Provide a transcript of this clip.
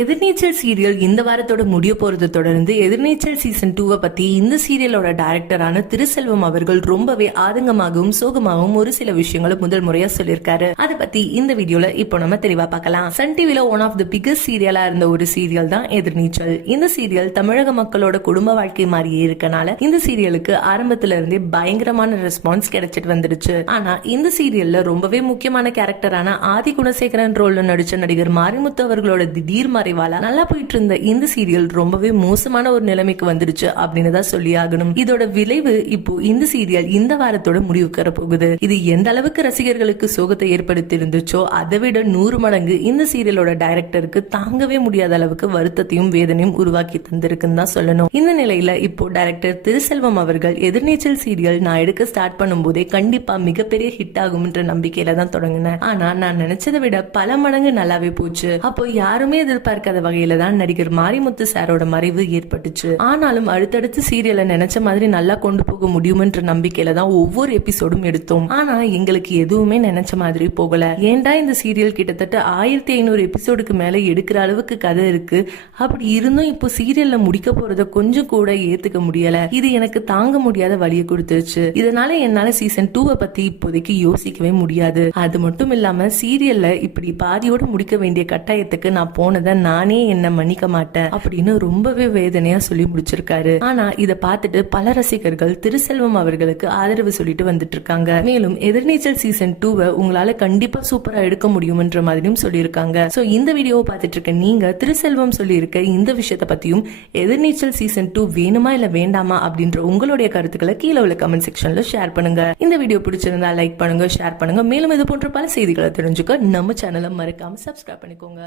எதிர்நீச்சல் serial இந்த வாரத்தோட முடிய போறது தொடர்ந்து எதிர்நீச்சல் சீசன் டூவை பத்தி இந்த சீரியலோட டைரக்டரான திருசெல்வம் அவர்கள் ரொம்பவே ஆதங்கமாகவும் சோகமாகவும் ஒரு சில விஷயங்களை முதல் முறையா சொல்லியிருக்காரு. அதை பத்தி இந்த வீடியோல இப்போ நம்ம தெளிவா பார்க்கலாம். சன் டிவில ஒன் ஆஃப் த பிகஸ்ட் சீரியலா இருந்த ஒரு சீரியல் தான் எதிர்நீச்சல். இந்த சீரியல் தமிழக மக்களோட குடும்ப வாழ்க்கை மாதிரியே இருக்கனால இந்த சீரியலுக்கு ஆரம்பத்துல இருந்தே பயங்கரமான ரெஸ்பான்ஸ் கிடைச்சிட்டு வந்துடுச்சு. ஆனா இந்த சீரியல்ல ரொம்பவே முக்கியமான கேரக்டரான ஆதி குணசேகரன் ரோல்ல நடிச்ச நடிகர் மாரிமுத்து அவர்களோட திடீர் மறைவால நல்லா போயிட்டு இருந்த இந்த சீரியல் ரொம்பவே மோசமான ஒரு நிலைமைக்கு வந்துருச்சு அப்படின்னு தான் சொல்லி ஆகணும் இதோட விளைவு இப்போ இந்த சீரியல் இந்த வாரத்தோட முடிவுக்கு வரப்போகுது. இது எந்த அளவுக்கு ரசிகர்களுக்கு சோகத்தை ஏற்படுத்தி இருந்துச்சோ அதை விட நூறு மடங்கு இந்த சீரியலோட டைரக்டருக்கு தாங்கவே முடியாத அளவுக்கு வருத்தத்தையும் வேதனையும் உருவாக்கி தந்திருக்குன்னு தான் சொல்லணும். இந்த நிலையில இப்போ டைரக்டர் திருசெல்வம் அவர்கள் எதிர்நீச்சல் சீரியல் நான் எடுக்க ஸ்டார்ட் பண்ணும்போதே கண்டிப்பா மிகப்பெரிய ஹிட் ஆகும்ன்ற நம்பிக்கையில தான் தொடங்கினேன். ஆனா நான் நினைச்சதை விட பல மடங்கு நல்லாவே போச்சு. அப்போ யாருமே எதிர்பார்க்காத வகையில தான் நடிகர் மாரிமுத்து சாரோட மறைவு ஏற்பட்டுச்சு. ஆனாலும் அடுத்தடுத்து சீரியலை நினைச்ச மாதிரி நல்லா கொண்டு போக முடியும்ன்ற நம்பிக்கையில தான் ஒவ்வொரு எபிசோடும் எடுத்தோம். ஆனா எங்களுக்கு எதுவுமே நினைச்ச மாதிரி போகல. ஏன்டா இந்த சீரியல் கிட்டத்தட்ட ஆயிரத்தி ஐநூறு எபிசோடுக்கு மேல எடுக்கிற அளவுக்கு கதை இருக்கு. அப்படி இருந்தும் இப்போ சீரியல்ல முடிக்க போறத கொஞ்சம் கூட ஏத்துக்க முடியல. இது எனக்கு தாங்க முடியாத வழியை கொடுத்துருச்சு. இதனால என்னால சீசன் டூவை பத்தி இப்போதைக்கு யோசிக்கவே முடியாது. அது மட்டும் இல்லாம சீரியல்ல இப்படி பாதியோட முடிக்க வேண்டிய கட்டாயத்துக்கு நான் போனதை நானே என்ன மன்னிக்க மாட்டேன் அப்படின்னு ரொம்பவே வேதனையா சொல்லி முடிச்சிருக்காரு. ஆனா இத பார்த்துட்டு பல ரசிகர்கள் திருசெல்வம் அவர்களுக்கு ஆதரவு சொல்லிட்டு வந்துட்டு இருக்காங்க மேலும் எதிர்நீச்சல் சீசன் டூவை உங்களால கண்டிப்பா சூப்பரா எடுக்க முடியும்ன்ற மாதிரியும் சொல்லியிருக்காங்க. சோ இந்த வீடியோவை பார்த்துட்டு இருக்க நீங்க திருசெல்வம் சொல்லியிருக்க இந்த விஷயத்தை பத்தியும் எதிர்நீச்சல் சீசன் டூ வேணுமா இல்ல வேண்டாமா அப்படின்ற உங்களுடைய கருத்துக்களை கீழே உள்ள கமெண்ட் செக்ஷன்ல ஷேர் பண்ணுங்க. இந்த வீடியோ பிடிச்சிருந்தா லைக் பண்ணுங்க ஷேர் பண்ணுங்க. மேலும் இது போன்ற பல செய்திகளை தெரிஞ்சுக்க நம்ம சேனலை மறக்காம சப்ஸ்கிரைப் பண்ணிக்கோங்க.